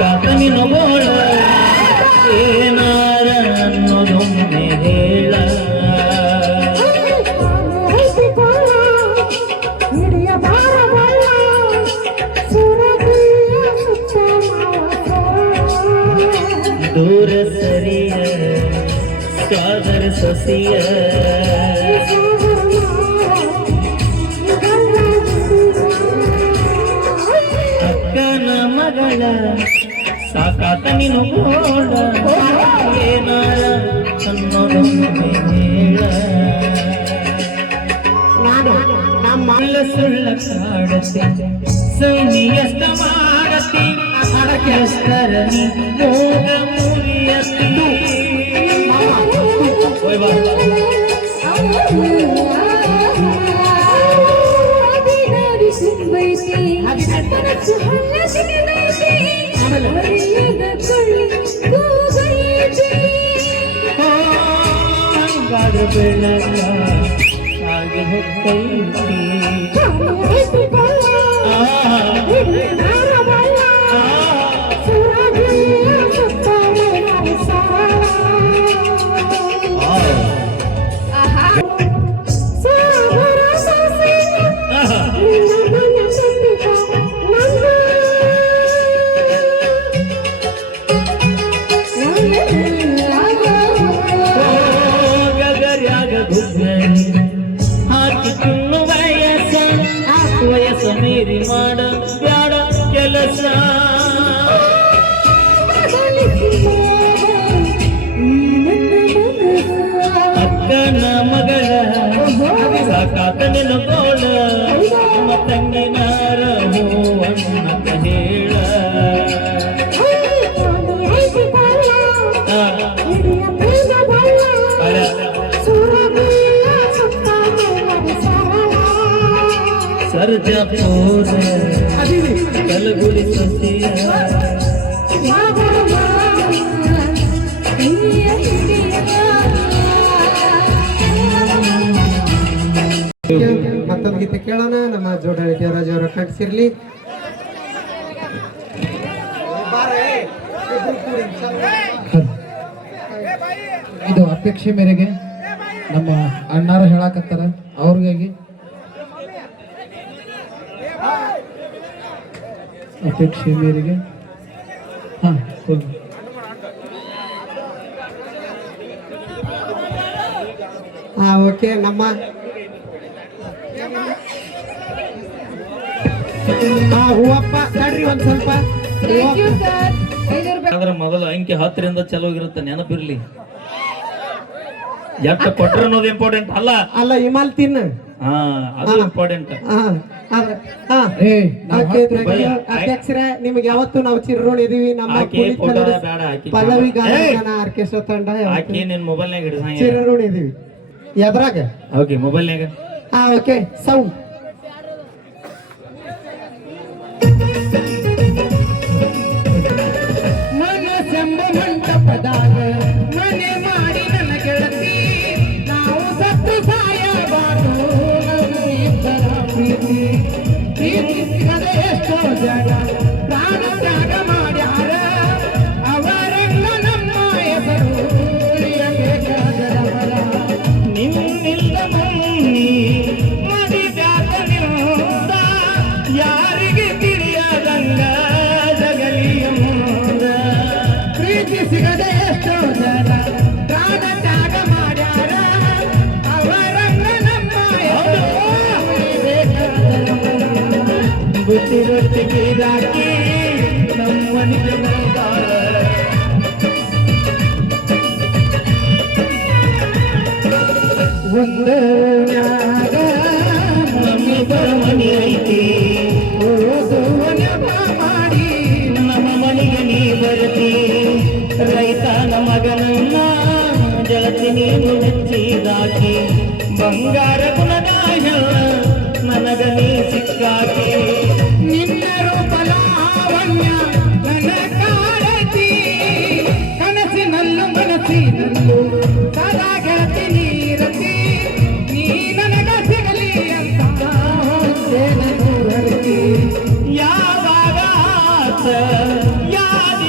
ಸಾಕಾತ ನಿನಗೋಳ ಏನಾರ ಅನ್ನೋದೊಮ್ಮೆ ಹೇಳ ದೂರ ಸರಿಯ ಸಾದರ ಸಸಿಯ ಅಕ್ಕನ ಮಗಳ ಸಾಕಾತ ನೀನು ಗೋಳ ಏನಾರ ಅನ್ನೋದೊಮ್ಮೆ ಹೇಳ ಮಲ್ಲ ಸುಳ್ಳ ಕಾಡತಿ ಸೌನಿಯಷ್ಟ ಮಾಡತಿ ಅಡಕೆಸ್ತರನಿ ಮೋಗ ಮುರಿಯತಿ ಬೆಳಗ ಹಾಗೆ ಹೊತ್ತೈತಿ ಹಾಕಿ ತಿನ್ನು ವಯಸ್ಸ ಮೀರಿ ಮಾಡ ಬ್ಯಾಡ ಕೆಲಸ ಅಕ್ಕನ ಮಗಳ ಸಾಕಾತ ನಿನಗೋಳ ತಂಗಿನಾರ ಹೂವನ್ನ ಹೇಳ ಸರ್ಜಪುರ ಕಲಗುಡಿ ಸಸಿಯ ಮತ್ತೊಂದು ಗೀತೆ ಕೇಳೋಣ. ನಮ್ಮ ಜೋಡಾಳಿ ದೇವರಾಜ್ ಅವರ ಕಟ್ಟಿಸಿರ್ಲಿ. ಇದು ಅಪೇಕ್ಷೆ ಮೇರೆಗೆ ನಮ್ಮ ಅಣ್ಣಾರು ಹೇಳಕತ್ತಾರ ಅವ್ರಿಗಾಗಿ ಅಪೇಕ್ಷೆ ಮೇರೆಗೆ ಓಕೆ. ನಮ್ಮ ಹೂವಪ್ಪ ತಡ್ರಿ ಒಂದ್ ಸ್ವಲ್ಪ. ಆದ್ರೆ ಮೊದಲು ಅಂಕಿ 10ರಿಂದ ಚಲೋಗಿರುತ್ತೆ, ನೆನಪಿರ್ಲಿ. ಎಷ್ಟು ಕೊಟ್ರ ಅನ್ನೋದು ಇಂಪಾರ್ಟೆಂಟ್ ಅಲ್ಲ. ಅಲ್ಲ ಇಮಾಲ್ ತಿನ್ನ ಅದು ಇಂಪಾರ್ಟೆಂಟ್. ಅಧ್ಯಕ್ಷರೇ, ನಿಮ್ಗೆ ಯಾವತ್ತು ನಾವು ಚಿರಋಣಿ ಇದೀವಿ. ನಮ್ಮ ಪಲ್ಲವಿ ಗಾಯನ ಆರ್ಕೆಸ್ಟ್ರಾ ತಂಡ ನಿನ್ ಮೊಬೈಲ್ನಾಗ ಹಿಡಿದ ಚಿರಋಣಿ ಇದೀವಿ. ಎದ್ರಾಗ? ಓಕೆ, ಮೊಬೈಲ್ನಾಗ. Okay, sound. ಮನಸೆಂಬ ಮಂಟಪದಾಗ ಮನೆ ಮಾಡಿ ನನ್ನ ಗೆಳತಿ, ನಾವು ಸತ್ತು ಸಾಯಬಾರದು ನಮ್ಮಿಬ್ಬರ ಪ್ರೀತಿ. ಪ್ರೀತಿ ಸಿಗದೆ ಎಷ್ಟೋ ಜನ ಪ್ರಾಣ ತ್ಯಾಗ ಮಾಡ್ಯಾರ, ಅವರೆಲ್ಲ ನಮ್ಮ ಹೆಸರು ಉಳಿಯಬೇಕಾದರವರ. ನಿಮ್ಮಿಲ್ಲ ಮಣ್ಣಿ ಮಡಿದಾದ ನಿಂದ ಯಾರಿಗೆ ತಿಳಿಯದಂಗ ಜಗಲಿಯ ಮುಂದ. ಪ್ರೀತಿ ಸಿಗದೆ ಎಷ್ಟೋ ಜನ ಪ್ರಾಣ ತ್ಯಾಗ ಮಾಡ್ಯಾರ, ಅವರನ್ನ ನಮ್ಮ ಬುದ್ಧಿರೊಟ್ಟಿಗೆ ರಾಕಿ ನಮ್ಮ ನಿಜ ಒಂದು ನಮ್ಮಿಬ್ಬರ ಮನೆ ಐತಿ, ಮಾಡಿ ನಮ್ಮ ಮನೆಗೆ ನೀ ಬರ್ತಿ. ರೈತನ ಮಗನನ್ನ ಜಲತಿ ನೀನು ಮೆಚ್ಚಿದಾಕಿ, ಬಂಗಾರ ಗುಣದಾಯ ನನಗ ನೀ ಸಿಕ್ಕಾಕಿ. ನಿನ್ನ ರೂಪ ಲಾವಣ್ಯ ನನ್ನ ಕಾಳತಿ, ಕನಸಿನಲ್ಲೂ ಮನಸ್ಸಿನಲ್ಲೂ ಸದಾ ಗೆಳತಿ ನೀರತಿ. ನೀ ನನಗ ಸಿಗಲಿ ಅಂತ ಹೊತ್ತೇನೆ ನೂರತಿ. ಯಾವಾಗ ಯಾದ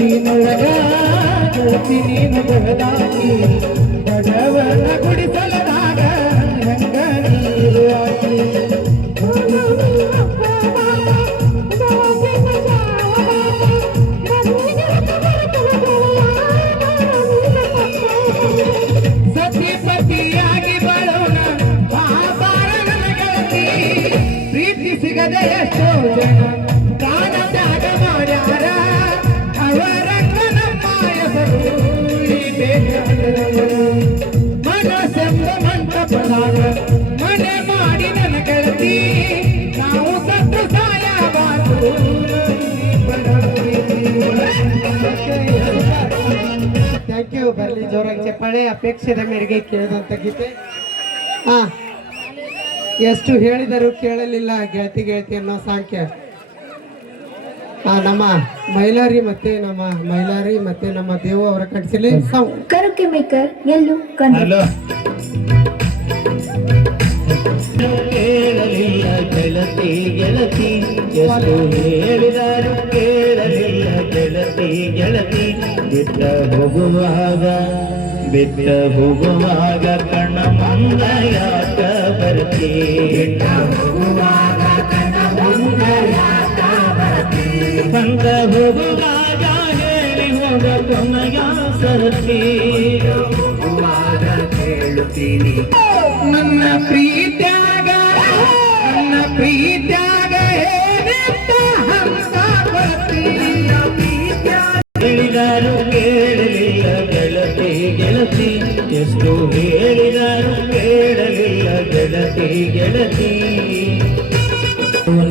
ಬಸ್ಸಿನೊಳಗ ಗೆಳತಿ ನೀನು ಬಹಳಾಗಿ ಬಡವನ ಗುಡಿಸಲದಾಗ ಹೆಂಗ ನೀರು ಆಗಿ ಸತಿಪತಿಯಾಗಿ ಬರೋಣ ಬಾಬಾರ ನನ್ನ ಗೆಳತಿ ಪ್ರೀತಿ ಸಿಗದೆ ಎಷ್ಟೋ ಜನ ಪ್ರಾಣ ತ್ಯಾಗ ಮಾಡ್ಯಾರ ಅವರಂಗ ನಮ್ಮ ಹೆಸರು ಮನಸ್ಸೆಂಬ ಮಂಟಪದಾಗ ಮನೆ ಮಾಡಿ ನನ್ನ ಗೆಳತಿ ನಾವು ಸತ್ತು ಸಾಯಬಾರದು ಥ್ಯಾಂಕ್ ಯು. ಬರ್ಲಿ ಜೋರಾಗಿ ಚಪ್ಪಾಳೆ. ಅಪೇಕ್ಷೆದ ಮೇರೆಗೆ ಕೇಳಿದಂತ ಗೀತೆ. ಹಾ, ಎಷ್ಟು ಹೇಳಿದರೂ ಕೇಳಲಿಲ್ಲ ಗೆಳತಿ ಗೆಳತಿ ಅನ್ನೋ ಸಾಂಖ್ಯ. ನಮ್ಮ ಮೈಲಾರಿ ಮತ್ತೆ ನಮ್ಮ ದೇವು ಅವರ ಕಟ್ಸಿಲಿ ಕರುಕೆ ಮೇಕರ್ ಎಲ್ಲೂ ಕಂಡು ಹಲೋ ಕೇಳಲಿಲ್ಲ ಗೆಳತಿ ಗೆಳತಿ ಎಷ್ಟು ಹೇಳಿದರು ಕೇಳಲಿಲ್ಲ ಗೆಳತಿ ಗೆಳತಿ ಬಿಟ್ಟ ಹೋಗುವಾಗ ಕಣ್ಣ ಮುಂದ ಯಾಕ ಬರ್ತಿ ಬಂದ ಹೋಗುವಾಗ ಹೇಳಿ ಹೋಗ ಕೊನೆಯ ಸರತಿ ಹೇಳುತ್ತೀನಿ ನನ್ನ ಪ್ರೀತ್ಯಾಗ ಏನಿತ್ತ ಹಂತ ಹೇಳಿದರು ಕೇಳಲಿಲ್ಲ ಗೆಳತಿ ಗೆಳತಿ ಎಷ್ಟು ಹೇಳಿದರು ಕೇಳಲಿಲ್ಲ ಗೆಳತಿ ಗೆಳತಿ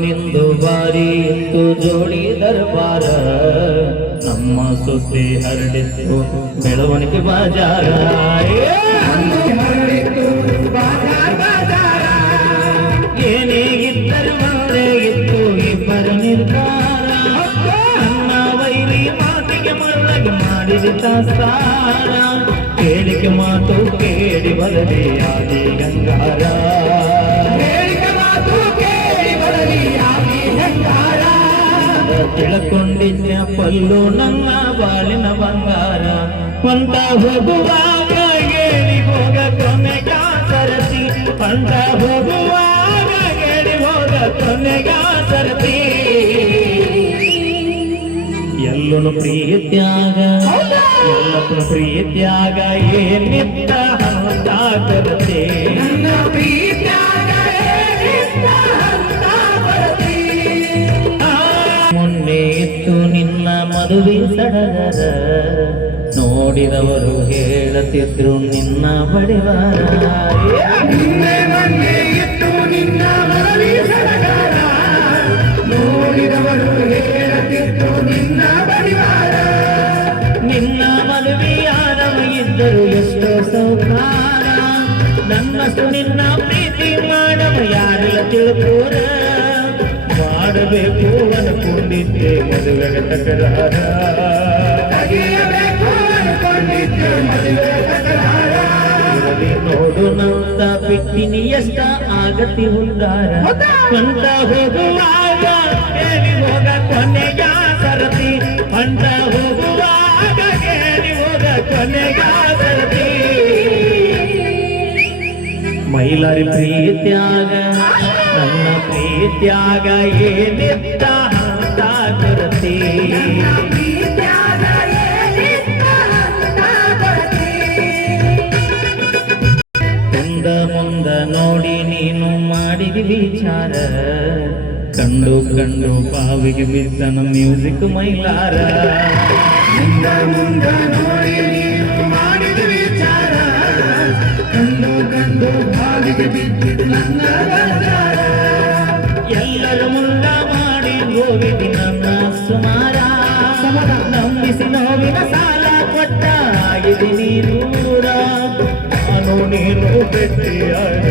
ನಿಂದು ಬಾರಿ ಇತ್ತು ಜೋಡಿ ದರ್ಬಾರ ನಮ್ಮ ಸುದ್ದಿ ಹರಡಿತ್ತು ಬೆಳವಣಿಗೆ ಬಾಜಾರ ಏನೇ ಇದ್ದರು ಮುಂದೆ ಇತ್ತು ಇಬ್ಬರ ನಿರ್ಧಾರ ನನ್ನ ವೈರಿ ಮಾತಿಗೆ ಮರಳಗೆ ಮಾಡಿದ ತಾಸ್ತಾರ ಕೇಳಿಕೆ ಮಾತು ಕೇಳಿ ಬರಲಿ ಆದಿ ಗಂಗಾರ ತಿಳ್ಕೊಂಡಿದ್ದ ಪಲ್ಲು ನನ್ನ ಬಾಳಿನ ಬಂಗಾರ ಹೊಂಟ ಹೋಗುವಾಗ ಹೇಳಿ ಹೋಗ ಕೊನೆಗ ಸರತಿ ಹೊಂಟ ಹೋಗುವಾಗ ಹೇಳಿ ಹೋಗ ಕೊನೆಗ ಸರತಿ ಎಲ್ಲನು ಪ್ರೀತ್ಯಾಗ ಏನಿದ್ದ ಹಂತ ಕರತೆ ಮೊನ್ನೆ ಇತ್ತು ನಿನ್ನ ಮದುವೆ ಸಡಗರ ನೋಡಿದವರು ಹೇಳುತ್ತಿದ್ರು ನಿನ್ನ ಬಡಿವಾರ ನಿನ್ನ ಮದುವೆಯಾದವ ಇದ್ದರು ಎಷ್ಟೋ ಸೌಕಾರ ನನ್ನಷ್ಟು ನಿನ್ನ ಪ್ರೀತಿ ಮಾಡವ ಯಾರೆಲ್ಲ ತಿಳ್ಕೋರ ಮಾಡಬೇಕು ಅನ್ಕೊಂಡಿದ್ದೆ ಮದುವೆಗ ತಕರಾರ ನೋಡು ನಂತ ಬಿಟ್ಟಿನಿ ಎಷ್ಟ ಆಗತಿ ಹುಲ್ಲಾರ ಅಂತ ಹೋಗುವಾಗ ಹೇಳಿ ಹೋಗ ಕೊನೆಗ ಸರತಿ ಅಂತ ಹೋಗುವಾಗ ಹೇಳಿ ಹೋಗ ಕೊನೆಗ ಸರತಿ ಮೈಲಾರಿ ಪ್ರೀತ್ಯಾಗ ನನ್ನ ಪ್ರೀತ್ಯಾಗ ಏನಿದ್ದ ಹಂತ ಕರತಿ ಮುಂದ ನೋಡಿ ನೀನು ಮಾಡಿದಿ ವಿಚಾರ ಕಂಡು ಬಾವಿಗೆ ಬಿದ್ದನ ಮ್ಯೂಸಿಕ್ ಮೈಲಾರ ಮುಂದ ನೋಡಿ ನೀನು ಮಾಡಿದ ವಿಚಾರ ಕಂಡು ಬಾವಿಗೆ ಬಿದ್ದಿದ್ದು ನನ್ನ ಬಂಗಾರ. ಎಲ್ಲರೂ ಮುಲ್ಲ ಮಾಡಿ ಹೋಗಿದಿ ನನ್ನ ಸುಮಾರ ನಂಬಿಸಿ ನೋವಿನ ಸಾಲ ಕೊಟ್ಟ ಆಗಿದೆ ನೀನು ನಾನು ನೀನು ಭೇಟಿಯಾಗ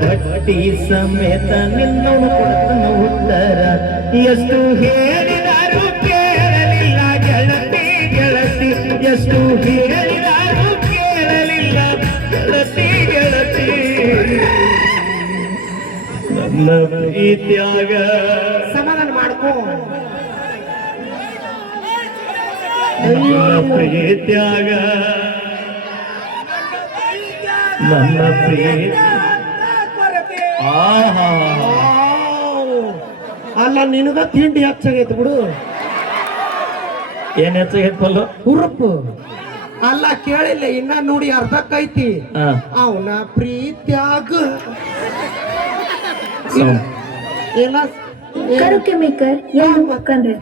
ಪಟ್ಟಿ ಸಮೇತ ನಿನ್ನೋಡು ಕೊಡ್ತನ ಉತ್ತರ ಎಷ್ಟು ಹೇಳಿದರು ಕೇಳಲಿಲ್ಲ ಗೆಳತಿ ಗೆಳತಿ ಎಷ್ಟು ಹೇಳಿದರು ಕೇಳಲಿಲ್ಲ ಗೆಳತಿ ಗೆಳತಿ ನನ್ನ ಪ್ರೀತ್ಯಾಗ ಸಮಾಧಾನ ಮಾಡ್ಕೋ. ನನ್ನ ಪ್ರೀತ್ಯಾಗ ನನ್ನ ಪ್ರೀತಿ ಆಹಾ ಅಲ್ಲ ನಿನಗ ತಿಂಡಿ ಹೆಚ್ಚಾಗೈತಿ ಬಿಡು. ಏನ್ ಹೆಚ್ಚಾಗೈತಲ್ಲ ಹುರುಪು ಅಲ್ಲ ಕೇಳಿಲ್ಲ ಇನ್ನ ನೋಡಿ ಅರ್ಧಕ್ಕೈತಿ. ಅವನ ಪ್ರೀತ್ಯಾಗ ಎಲ್ಲ ಕರುಕೆ ಮೇಕರ್ ಎಲ್ಲೂ ಕಂಡ್ರೆ